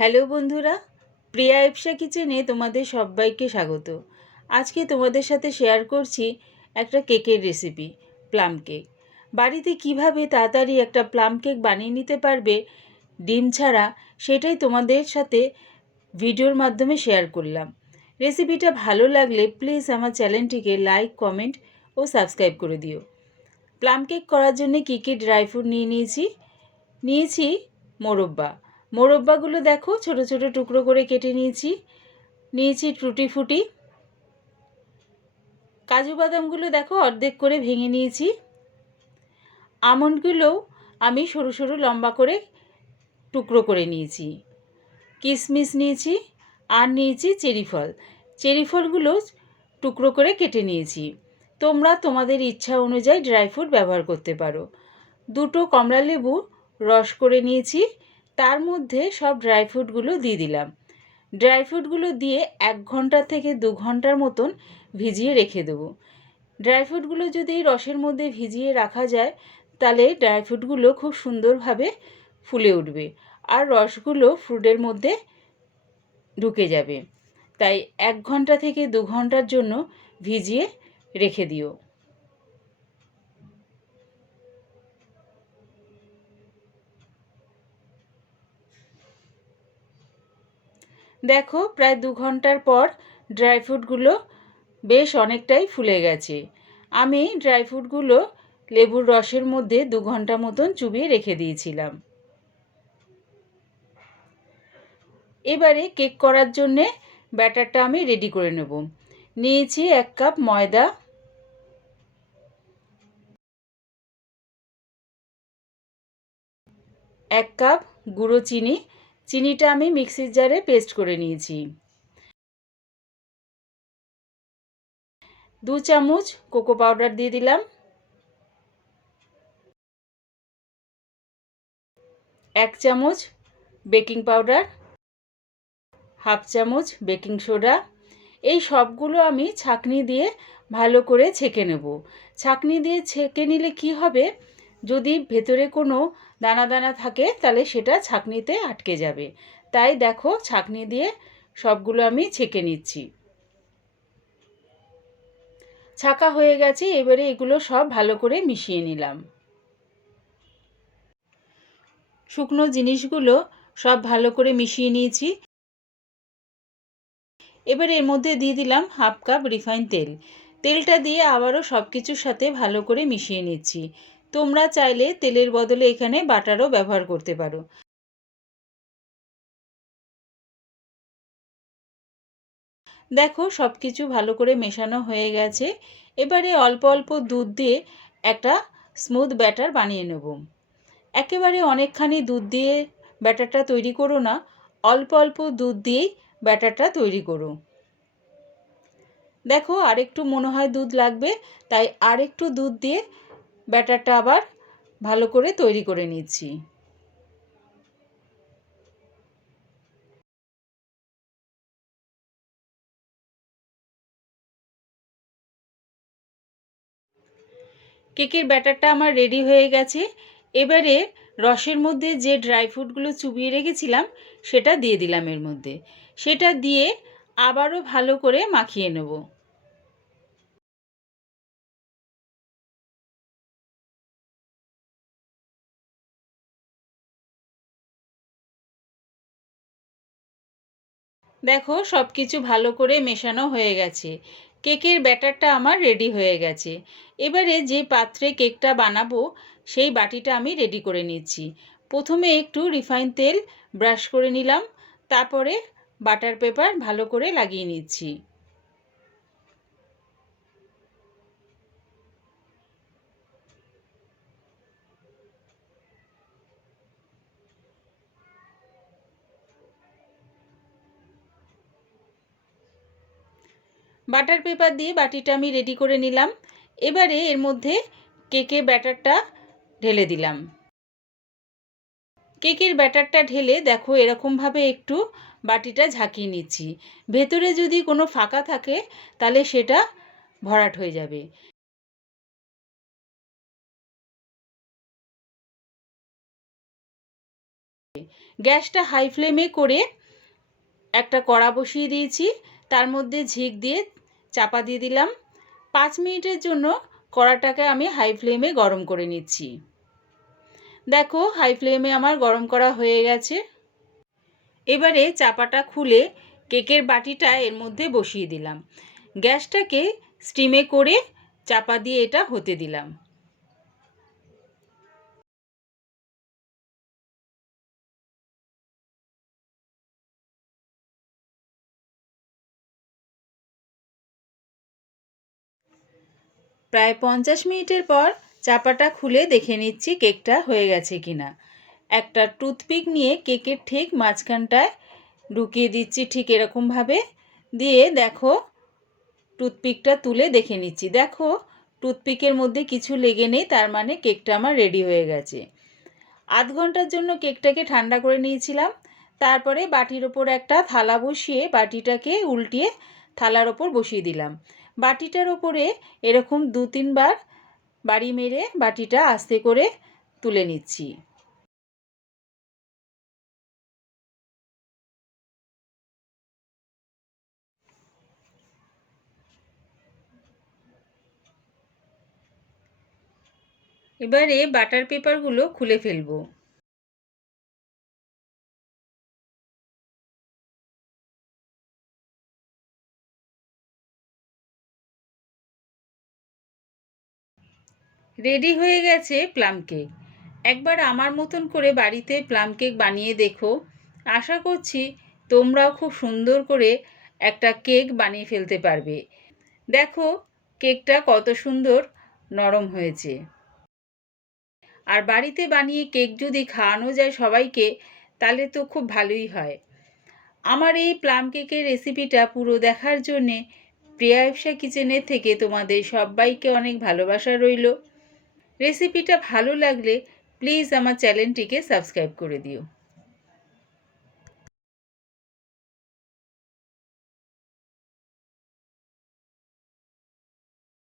Hello বন্ধুরা, প্রিয়া ইপসা কিচেনে তোমাদের সবাইকে স্বাগত। আজকে তোমাদের সাথে শেয়ার করছি একটা কেকের রেসিপি, প্লাম কেক। বাড়িতে কিভাবে তাড়াতাড়ি একটা প্লাম কেক বানিয়ে নিতে পারবে ডিম ছাড়া, সেটাই তোমাদের সাথে ভিডিওর মাধ্যমে শেয়ার করলাম। রেসিপিটা ভালো লাগলে প্লিজ আমার চ্যানেলটিকে লাইক, কমেন্ট ও সাবস্ক্রাইব করে দিও। প্লাম কেক করার জন্য কী কী ড্রাই ফ্রুট নিয়েছি মোরব্বাগুলো দেখো ছোট ছোট টুকরো করে কেটে নিয়েছি টুটি ফুটি। কাজু বাদামগুলো দেখো অর্ধেক করে ভেঙে নিয়েছি। আমন্ডগুলোও আমি সরু সরু লম্বা করে টুকরো করে নিয়েছি। কিশমিশ নিয়েছি আর নিয়েছি চেরি ফলগুলো টুকরো করে কেটে নিয়েছি। তোমরা তোমাদের ইচ্ছা অনুযায়ী ড্রাই ফ্রুট ব্যবহার করতে পারো। দুটো কমলা লেবু রস করে নিয়েছি, তার মধ্যে সব ড্রাই ফ্রুটগুলো দিয়ে দিলাম। ড্রাই ফ্রুটগুলো দিয়ে 1 ঘন্টা থেকে 2 ঘন্টার মতন ভিজিয়ে রেখে দেবো। ড্রাই ফ্রুটগুলো যদি রসের মধ্যে ভিজিয়ে রাখা যায় তাহলে ড্রাই ফ্রুটগুলো খুব সুন্দরভাবে ফুলে উঠবে আর রসগুলো ফ্রুটের মধ্যে ঢুকে যাবে। তাই 1 ঘন্টা থেকে 2 ঘন্টার জন্য ভিজিয়ে রেখে দিও। দেখো প্রায় 2 ঘন্টার পর ড্রাই ফ্রুটগুলো বেশ অনেকটাই ফুলে গেছে। আমি ড্রাই ফ্রুটগুলো লেবুর রসের মধ্যে 2 ঘন্টা মতন চুবিয়ে রেখে দিয়েছিলাম। এবারে কেক করার জন্যে ব্যাটারটা আমি রেডি করে নেব। নিয়েছি 1 কাপ ময়দা, 1 কাপ গুঁড়ো চিনিটা আমি মিক্সির জারে পেস্ট করে নিয়েছি। 2 চামচ কোকো পাউডার দিয়ে দিলাম, 1 চামচ বেকিং পাউডার, 1/2 চামচ বেকিং সোডা। এই সবগুলো আমি ছাঁকনি দিয়ে ভালো করে ছেঁকে নেব। ছাঁকনি দিয়ে ছেঁকে নিলে কি হবে, যদি ভেতরে কোনো দানা দানা থাকে তাহলে সেটা ছাঁকনিতে আটকে যাবে। তাই দেখো ছাঁকনি দিয়ে সবগুলো আমি ছেঁকে নিচ্ছি। ছাঁকা হয়ে গেছে, এবারে এগুলো সব ভালো করে মিশিয়ে নিলাম। শুকনো জিনিসগুলো সব ভালো করে মিশিয়ে নিয়েছি। এবার এর মধ্যে দিয়ে দিলাম 1/2 কাপ রিফাইন তেল। তেলটা দিয়ে আবারও সব কিছুর সাথে ভালো করে মিশিয়ে নিচ্ছি। তোমরা চাইলে তেলের বদলে এখানে বাটারও ব্যবহার করতে পারো। দেখো সব কিছু ভালো করে মেশানো হয়ে গেছে। এবারে অল্প অল্প দুধ দিয়ে একটা স্মুথ ব্যাটার বানিয়ে নেব। একেবারে অনেকখানি দুধ দিয়ে ব্যাটারটা তৈরি করো না, অল্প অল্প দুধ দিয়েই ব্যাটারটা তৈরি করো। দেখো আরেকটু মনে হয় দুধ লাগবে, তাই আরেকটু দুধ দিয়ে ব্যাটারটা আবার ভালো করে তৈরি করে নিচ্ছি। কেকের ব্যাটারটা আমার রেডি হয়ে গেছে। এবারে রসের মধ্যে যে ড্রাই ফ্রুটগুলো চুবিয়ে রেখেছিলাম সেটা দিয়ে দিলাম এর মধ্যে। সেটা দিয়ে আবারও ভালো করে মাখিয়ে নেব। দেখো সব কিছু ভালো করে মেশানো হয়ে গেছে। কেকের ব্যাটারটা আমার রেডি হয়ে গেছে। এবারে যে পাত্রে কেকটা বানাবো সেই বাটিটা আমি রেডি করে নিচ্ছি। প্রথমে একটু রিফাইন তেল ব্রাশ করে নিলাম, তারপরে বাটার পেপার ভালো করে লাগিয়ে নিচ্ছি। বাটার পেপার দিয়ে বাটিটা আমি রেডি করে নিলাম। এবারে এর মধ্যে কেকের ব্যাটারটা ঢেলে দিলাম। কেকের ব্যাটারটা ঢেলে দেখো এরকমভাবে একটু বাটিটা ঝাঁকিয়ে নিচ্ছি। ভেতরে যদি কোনো ফাঁকা থাকে তাহলে সেটা ভরাট হয়ে যাবে। গ্যাসটা হাই ফ্লেমে করে একটা কড়া বসিয়ে দিয়েছি, তার মধ্যে ঝিক দিয়ে চাপা দিয়ে দিলাম। 5 মিনিটের জন্য কড়াটাকে আমি হাই ফ্লেমে গরম করে নিচ্ছি। দেখো হাই ফ্লেমে আমার গরম করা হয়ে গেছে। এবারে চাপাটা খুলে কেকের বাটিটা এর মধ্যে বসিয়ে দিলাম। গ্যাসটাকে স্টিমে করে চাপা দিয়ে এটা হতে দিলাম। প্রায় 50 মিনিটের পর চাপাটা খুলে দেখে নিচ্ছি কেকটা হয়ে গেছে কিনা। একটা টুথপিক নিয়ে কেকের ঠিক মাঝখানটায় ঢুকিয়ে দিচ্ছি, ঠিক এরকমভাবে দিয়ে দেখো টুথপিকটা তুলে দেখে নিচ্ছি। দেখো টুথপিকের মধ্যে কিছু লেগে নেই, তার মানে কেকটা আমার রেডি হয়ে গেছে। আধ ঘন্টার জন্য কেকটাকে ঠান্ডা করে নিয়েছিলাম। তারপরে বাটির ওপর একটা থালা বসিয়ে বাটিটাকে উল্টিয়ে থালার ওপর বসিয়ে দিলাম। বাটিটার ওপরে এরকম 2-3 বার বাড়ি মেরে বাটিটা আস্তে করে তুলে নিচ্ছি। এবারে বাটার পেপারগুলো খুলে ফেলবো। রেডি হয়ে গেছে প্লাম কেক। একবার আমার মতন করে বাড়িতে প্লাম কেক বানিয়ে দেখো। আশা করছি তোমরাও খুব সুন্দর করে একটা কেক বানিয়ে ফেলতে পারবে। দেখো কেকটা কত সুন্দর নরম হয়েছে। আর বাড়িতে বানিয়ে কেক যদি খাওয়ানো যায় সবাইকে, তাহলে তো খুব ভালোই হয়। আমার এই প্লাম কেকের রেসিপিটা পুরো দেখার জন্যে প্রিয়া ইপসা কিচেনের থেকে তোমাদের সবাইকে অনেক ভালোবাসা রইল। রেসিপিটা ভালো লাগলে প্লিজ আমার চ্যানেলটিকে সাবস্ক্রাইব করে দিও।